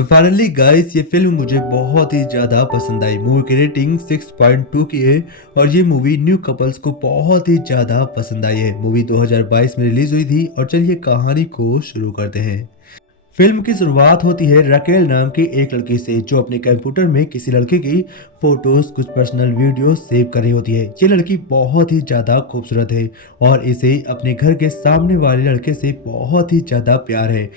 तो finally guys ये film मुझे बहुत ही ज़्यादा पसंद आई। मूवी की रेटिंग 6.2 की है और ये मूवी न्यू कपल्स को बहुत ही ज़्यादा पसंद आई है। मूवी 2022 में रिलीज हुई थी और चलिए कहानी को शुरू करते हैं। फिल्म की शुरुआत होती है राकेल नाम की एक लड़की से जो अपने कंप्यूटर में किसी लड़के की फोटोज कुछ पर्सनल वीडियो सेव कर रही होती है। ये लड़की बहुत ही ज़्यादा खूबसूरत है और इसे अपने घर के सामने वाले लड़के से बहुत ही ज़्यादा प्यार है।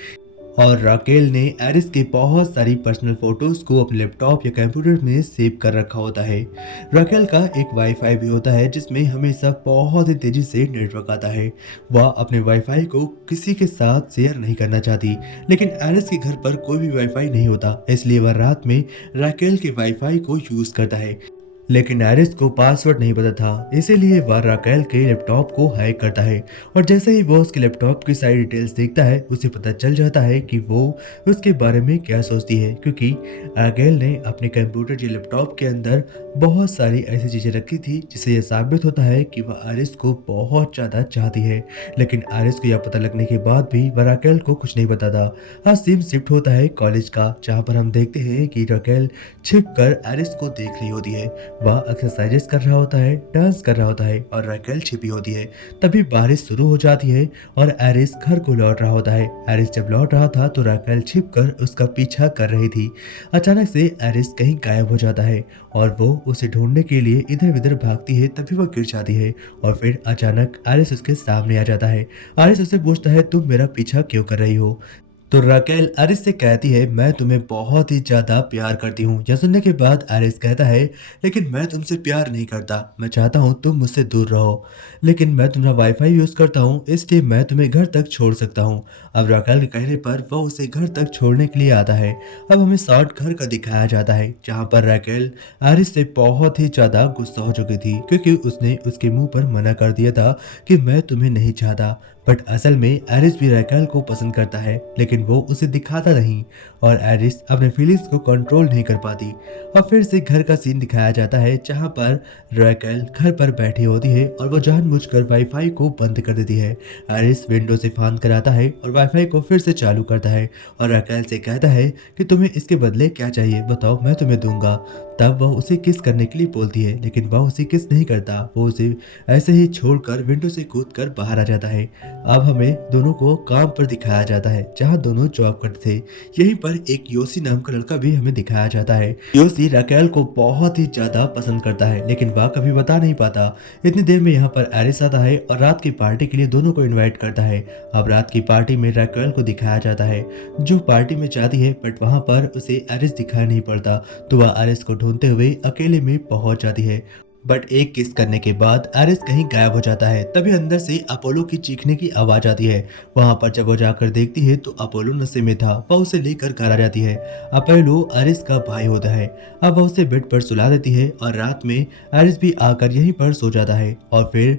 और राकेल ने एरिस के बहुत सारी पर्सनल फोटोज को अपने लैपटॉप या कंप्यूटर में सेव कर रखा होता है। राकेल का एक वाईफाई भी होता है जिसमें हमेशा बहुत ही तेजी से नेटवर्क आता है। वह अपने वाईफाई को किसी के साथ शेयर नहीं करना चाहती, लेकिन एरिस के घर पर कोई भी वाईफाई नहीं होता, इसलिए वह रात में राकेल के वाईफाई को यूज करता है। लेकिन एरिस को पासवर्ड नहीं पता था, इसीलिए वह राकेल के लैपटॉप को हैक करता है। और जैसे ही वो उसके लैपटॉप की सारी डिटेल्स देखता है उसे पता चल जाता है कि वो उसके बारे में क्या सोचती है, क्योंकि राकेल ने अपने कंप्यूटर या लैपटॉप के अंदर बहुत सारी ऐसी चीज़ें रखी थी जिससे यह साबित होता है कि वह एरिस को बहुत ज़्यादा चाहती है। लेकिन एरिस को यह पता लगने के बाद भी वह राकेल को कुछ नहीं बताता। आज सीन शिफ्ट होता है कॉलेज का, जहाँ पर हम देखते हैं कि राकेल छिप कर एरिस को देख रही होती है। वह एक्सरसाइजेस कर रहा होता है, डांस कर रहा होता है और राकेल छिपी होती है। तभी बारिश शुरू हो जाती है और एरिस घर को लौट रहा होता है। एरिस जब लौट रहा था तो राकेल छिपकर उसका पीछा कर रही थी। अचानक से एरिस कहीं गायब हो जाता है और वो उसे ढूंढने के लिए इधर उधर भागती है। तभी वह गिर जाती है और फिर अचानक एरिस उसके सामने आ जाता है। एरिस उससे पूछता है, तुम मेरा पीछा क्यों कर रही हो? तो राकेल एरिस से कहती है, मैं तुम्हें बहुत ही ज्यादा प्यार करती हूँ। यह सुनने के बाद एरिस कहता है, लेकिन मैं तुमसे प्यार नहीं करता, मैं चाहता हूँ तुम मुझसे दूर रहो। लेकिन मैं तुम्हारा वाईफाई यूज करता हूँ, इसलिए मैं तुम्हें घर तक छोड़ सकता हूँ। अब राकेल के कहने पर वह उसे घर तक छोड़ने के लिए आता है। अब हमें शॉर्ट घर का दिखाया जाता है जहाँ पर राकेल एरिस से बहुत ही ज्यादा गुस्सा हो चुकी थी, क्योंकि उसने उसके मुंह पर मना कर दिया था कि मैं तुम्हें नहीं चाहता। बट असल में एरिस भी राकेल को पसंद करता है, लेकिन वो उसे दिखाता नहीं और एरिस अपने फीलिंग्स को कंट्रोल नहीं कर पाती। और फिर से घर का सीन दिखाया जाता है जहाँ पर राकेल घर पर बैठी होती है और वो जानबूझकर वाईफाई को बंद कर देती है। एरिस विंडो से फांद कर आता है और वाईफाई को फिर से चालू करता है और राकेल से कहता है कि तुम्हें इसके बदले क्या चाहिए, बताओ मैं तुम्हें दूंगा। तब वह उसे किस करने के लिए बोलती है, लेकिन वह उसे किस नहीं करता, वो उसे ऐसे ही छोड़कर विंडो से कूदकर बाहर आ जाता है। अब हमें दोनों को काम पर दिखाया जाता है जहां दोनों जॉब करते थे। यहीं पर एक योसी नाम का लड़का भी हमें दिखाया जाता है। योसी राकेल को बहुत ही ज्यादा पसंद करता है, लेकिन वह कभी बता नहीं पाता। इतनी देर में यहाँ पर एरिस आता है और रात की पार्टी के लिए दोनों को इनवाइट करता है। अब रात की पार्टी में राकेल को दिखाया जाता है जो पार्टी में जाती है, बट वहां पर उसे एरिस दिखाई नहीं पड़ता। तो वह एरिस को ढूंढते हुए अकेले में पहुंच जाती है। बट एक किस करने के बाद एरिस कहीं गायब हो जाता है। तभी अंदर से अपोलो की चीखने की आवाज आती है। वहां पर जब वो जाकर देखती है तो अपोलो नशे में था। वह उसे लेकर घर आ जाती है। अपोलो एरिस का भाई होता है। अब वह उसे बेड पर सुला देती है और रात में एरिस भी आकर यहीं पर सो जाता है और फिर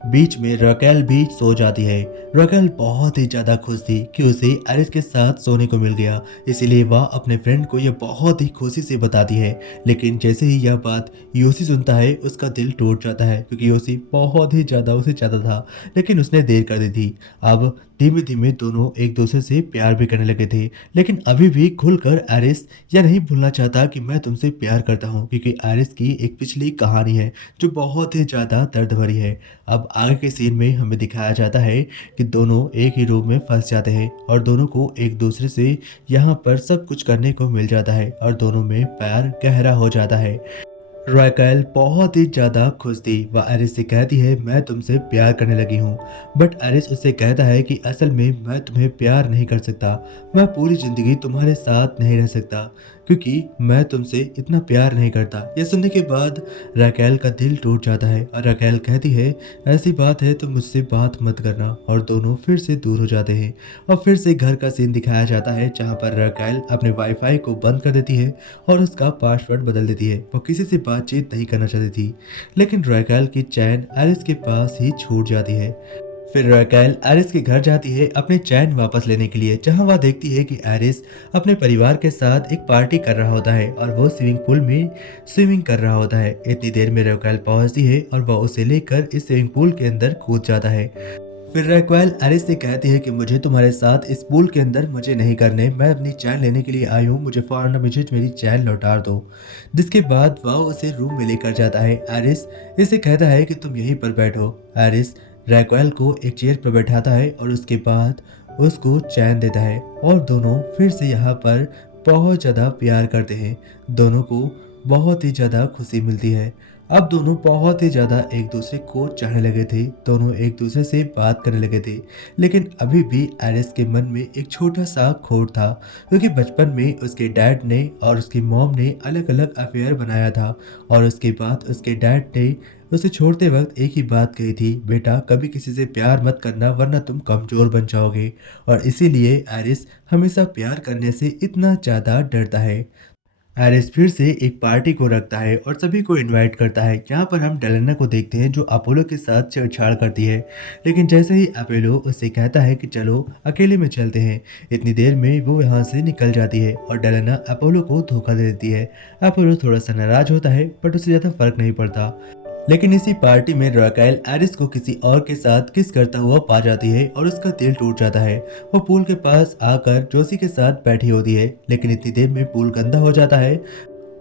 बीच में राकेल भी सो जाती है। राकेल बहुत ही ज्यादा खुश थी कि उसे एरिस के साथ सोने को मिल गया, इसीलिए वह अपने फ्रेंड को यह बहुत ही खुशी से बताती है। लेकिन जैसे ही यह बात योसी सुनता है उसका दिल टूट जाता है, क्योंकि योसी बहुत ही ज्यादा उसे चाहता था, लेकिन उसने देर कर दी थी। अब धीमे धीमे दोनों एक दूसरे से प्यार भी करने लगे थे, लेकिन अभी भी खुलकर एरिस यह नहीं भूलना चाहता कि मैं तुमसे प्यार करता हूँ, क्योंकि एरिस की एक पिछली कहानी है जो बहुत ही ज्यादा दर्द भरी है। अब आगे के सीन में हमें दिखाया जाता है कि दोनों एक ही रूम में फंस जाते हैं और दोनों को एक दूसरे से यहाँ पर सब कुछ करने को मिल जाता है और दोनों में प्यार गहरा हो जाता है। राकेल बहुत ही ज्यादा खुश थी। वह एरिस से कहती है, मैं तुमसे प्यार करने लगी हूँ। बट एरिस उससे कहता है कि असल में मैं तुम्हें प्यार नहीं कर सकता, मैं पूरी जिंदगी तुम्हारे साथ नहीं रह सकता, क्योंकि मैं तुमसे इतना प्यार नहीं करता। यह सुनने के बाद राकेल का दिल टूट जाता है और राकेल कहती है, ऐसी बात है तो मुझसे बात मत करना, और दोनों फिर से दूर हो जाते हैं। और फिर से घर का सीन दिखाया जाता है जहाँ पर राकेल अपने वाईफाई को बंद कर देती है और उसका पासवर्ड बदल देती है। वो किसी से बातचीत नहीं करना चाहती थी, लेकिन राकेल की चैन एरिस के पास ही छूट जाती है। फिर राकेल एरिस के घर जाती है अपने चैन वापस लेने के लिए, जहां वह देखती है कि एरिस अपने परिवार के साथ एक पार्टी कर रहा होता है और वो स्विमिंग पूल में स्विमिंग कर रहा होता है। इतनी देर में राकेल पहुंचती है और वह उसे लेकर इस स्विमिंग पूल के अंदर कूद जाता है। फिर रैक्वेल एरिस से कहती है कि मुझे तुम्हारे साथ इस पूल के अंदर मुझे नहीं करने, मैं अपनी चैन लेने के लिए आई हूँ, मुझे मेरी चैन लौटा दो। जिसके बाद वह उसे रूम में लेकर जाता है। एरिस इसे कहता है कि तुम यहीं पर बैठो। एरिस रैक्वेल को एक चेयर पर बैठाता है और उसके बाद उसको चैन देता है और दोनों फिर से यहाँ पर बहुत ज़्यादा प्यार करते हैं। दोनों को बहुत ही ज़्यादा खुशी मिलती है। अब दोनों बहुत ही ज़्यादा एक दूसरे को चाहने लगे थे, दोनों एक दूसरे से बात करने लगे थे। लेकिन अभी भी एरिस के मन में एक छोटा सा खोट था, क्योंकि बचपन में उसके डैड ने और उसकी मॉम ने अलग अलग अफेयर बनाया था और उसके बाद उसके डैड ने उसे छोड़ते वक्त एक ही बात कही थी, बेटा कभी किसी से प्यार मत करना वरना तुम कमज़ोर बन जाओगे। और इसीलिए एरिस हमेशा प्यार करने से इतना ज़्यादा डरता है। एरिस फिर से एक पार्टी को रखता है और सभी को इनवाइट करता है। यहाँ पर हम डेलेना को देखते हैं जो अपोलो के साथ छेड़छाड़ करती है। लेकिन जैसे ही अपोलो उससे कहता है कि चलो अकेले में चलते हैं, इतनी देर में वो यहाँ से निकल जाती है और डेलेना अपोलो को धोखा दे देती है। अपोलो थोड़ा सा नाराज होता है बट उसे ज़्यादा फर्क नहीं पड़ता। लेकिन इसी पार्टी में रॉकेल एरिस को किसी और के साथ किस करता हुआ पा जाती है और उसका दिल टूट जाता है। वो पूल के पास आकर जोशी के साथ बैठी होती है, लेकिन इतनी देर में पूल गंदा हो जाता है।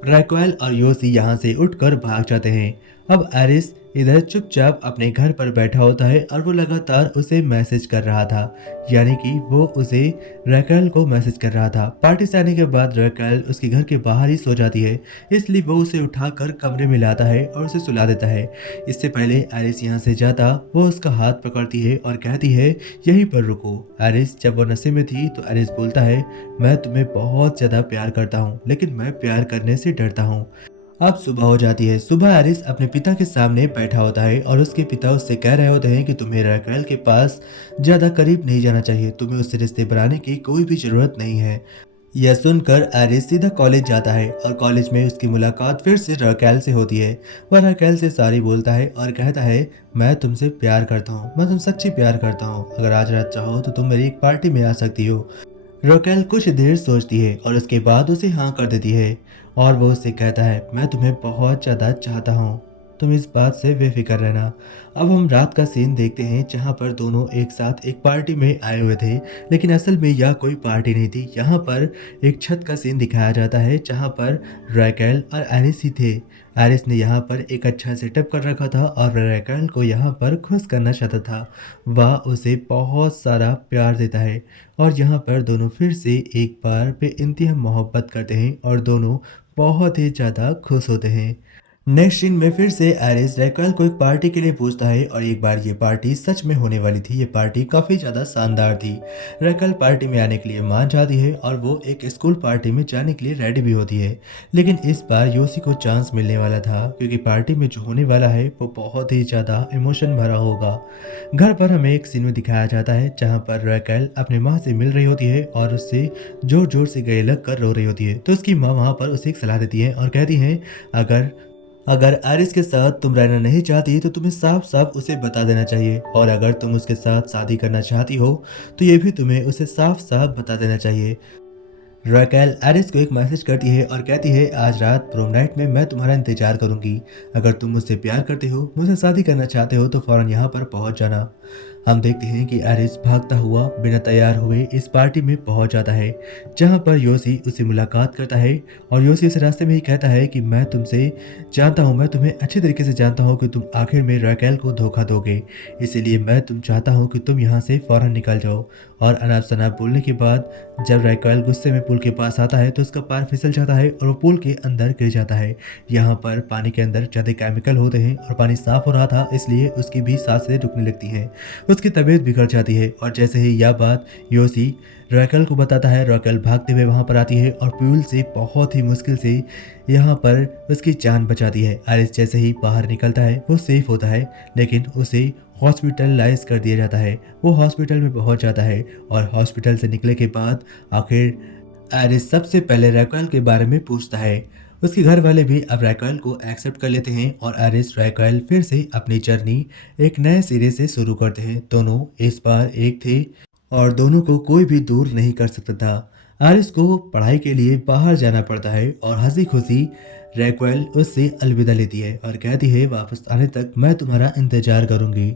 रैक्वेल और योशी यहाँ से उठकर भाग जाते हैं। अब एरिस इधर चुपचाप अपने घर पर बैठा होता है और वो लगातार उसे मैसेज कर रहा था, यानी कि वो उसे रैक्वेल को मैसेज कर रहा था। पार्टी से आने के बाद रैक्वेल उसके घर के बाहर ही सो जाती है, इसलिए वो उसे उठाकर कमरे में लाता है और उसे सुला देता है। इससे पहले एरिस यहाँ से जाता वो उसका हाथ पकड़ती है और कहती है यहीं पर रुको। एरिस जब वो नशे में थी तो एरिस बोलता है मैं तुम्हें बहुत ज़्यादा प्यार करता हूँ, लेकिन मैं प्यार करने से डरता हूँ। अब सुबह हो जाती है। सुबह एरिस अपने पिता के सामने बैठा होता है और उसके पिता उससे कह रहे होते हैं कि तुम्हें रैक्वेल के पास ज़्यादा करीब नहीं जाना चाहिए, तुम्हें उससे रिश्ते बनाने की कोई भी ज़रूरत नहीं है। यह सुनकर एरिस सीधा कॉलेज जाता है और कॉलेज में उसकी मुलाकात फिर से रैक्वेल से होती है। वह रैक्वेल से सॉरी बोलता है और कहता है मैं तुमसे प्यार करता हूँ, मैं तुम सच्ची प्यार करता हूँ, अगर आज रात चाहो तो तुम मेरी एक पार्टी में आ सकती हो। रॉकेल कुछ देर सोचती है और उसके बाद उसे हाँ कर देती है और वो उससे कहता है मैं तुम्हें बहुत ज़्यादा चाहता हूँ, तुम इस बात से बेफिक्र रहना। अब हम रात का सीन देखते हैं जहाँ पर दोनों एक साथ एक पार्टी में आए हुए थे, लेकिन असल में यह कोई पार्टी नहीं थी। यहाँ पर एक छत का सीन दिखाया जाता है जहाँ पर रैक्वेल और एरिस ही थे। एरिस ने यहाँ पर एक अच्छा सेटअप कर रखा था और रैक्वेल को यहाँ पर खुश करना चाहता था। वह उसे बहुत सारा प्यार देता है और यहाँ पर दोनों फिर से एक बार बेइंतहा मोहब्बत करते हैं और दोनों बहुत ही ज़्यादा खुश होते हैं। नेक्स्ट सीन में फिर से एरिस रैक्वेल को एक पार्टी के लिए पूछता है और एक बार ये पार्टी सच में होने वाली थी। ये पार्टी काफ़ी ज़्यादा शानदार थी। रैक्वेल पार्टी में आने के लिए मान जाती है और वो एक स्कूल पार्टी में जाने के लिए रेडी भी होती है। लेकिन इस बार योशी को चांस मिलने वाला था, क्योंकि पार्टी में जो होने वाला है वो बहुत ही ज़्यादा इमोशन भरा होगा। घर पर हमें एक सीन में दिखाया जाता है जहाँ पर रैक्वेल अपनी माँ से मिल रही होती है और उससे जोर जोर से गले लग कर रो रही होती है। तो उसकी माँ वहाँ पर उसे एक सलाह देती है और कहती है अगर अगर एरिस के साथ तुम रहना नहीं चाहती तो तुम्हें साफ साफ उसे बता देना चाहिए, और अगर तुम उसके साथ शादी करना चाहती हो तो ये भी तुम्हें उसे साफ साफ बता देना चाहिए। रैक्वेल एरिस को एक मैसेज करती है और कहती है आज रात प्रोम नाइट में मैं तुम्हारा इंतजार करूंगी, अगर तुम मुझसे प्यार करते हो, मुझसे शादी करना चाहते हो तो फौरन यहाँ पर पहुँच जाना। हम देखते हैं कि एरिस भागता हुआ बिना तैयार हुए इस पार्टी में पहुंच जाता है जहां पर योशी उससे मुलाकात करता है और योशी उस रास्ते में ही कहता है कि मैं तुमसे जानता हूं, मैं तुम्हें अच्छे तरीके से जानता हूं कि तुम आखिर में रैक्वेल को धोखा दोगे, इसीलिए मैं तुम चाहता हूं कि तुम यहां से फौरन निकल जाओ। और अनाप शनाप बोलने के बाद जब रैक्वेल गुस्से में पुल के पास आता है तो उसका पैर फिसल जाता है और वो पुल के अंदर गिर जाता है। यहाँ पर पानी के अंदर ज़्यादा केमिकल होते हैं और पानी साफ हो रहा था, इसलिए उसकी भी सांसें रुकने लगती हैं, उसकी तबीयत बिगड़ जाती है। और जैसे ही यह बात योशी रैक्वेल को बताता है, रैक्वेल भागते हुए वहां पर आती है और पूल से बहुत ही मुश्किल से यहाँ पर उसकी जान बचाती है। एरिस जैसे ही बाहर निकलता है वो सेफ होता है, लेकिन उसे हॉस्पिटलाइज कर दिया जाता है। वो हॉस्पिटल में पहुंच जाता है और हॉस्पिटल से निकले के बाद आखिर एरिस सबसे पहले रैक्वेल के बारे में पूछता है। उसके घर वाले भी अब रैक्वेल को एक्सेप्ट कर लेते हैं और एरिस रैक्वेल फिर से अपनी जर्नी एक नए सिरे से शुरू करते हैं। दोनों इस बार एक थे और दोनों को कोई भी दूर नहीं कर सकता था। एरिस को पढ़ाई के लिए बाहर जाना पड़ता है और हंसी खुशी रैक्वेल उससे अलविदा लेती है और कहती है वापस आने तक मैं तुम्हारा इंतजार करूंगी।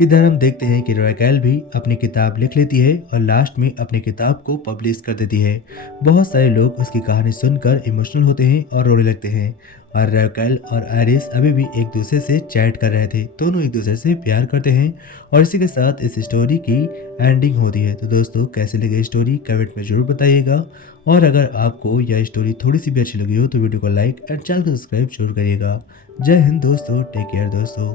इधर हम देखते हैं कि रैक्वेल भी अपनी किताब लिख लेती है और लास्ट में अपनी किताब को पब्लिश कर देती है। बहुत सारे लोग उसकी कहानी सुनकर इमोशनल होते हैं और रोने लगते हैं। और रैक्वेल और आयरिस अभी भी एक दूसरे से चैट कर रहे थे, दोनों एक दूसरे से प्यार करते हैं। और इसी के साथ इस स्टोरी की एंडिंग होती है। तो दोस्तों कैसे लगे स्टोरी कमेंट में जरूर बताइएगा। और अगर आपको यह स्टोरी थोड़ी सी भी अच्छी लगी हो तो वीडियो को लाइक एंड चैनल को सब्सक्राइब जरूर करिएगा। जय हिंद दोस्तों, टेक केयर दोस्तों।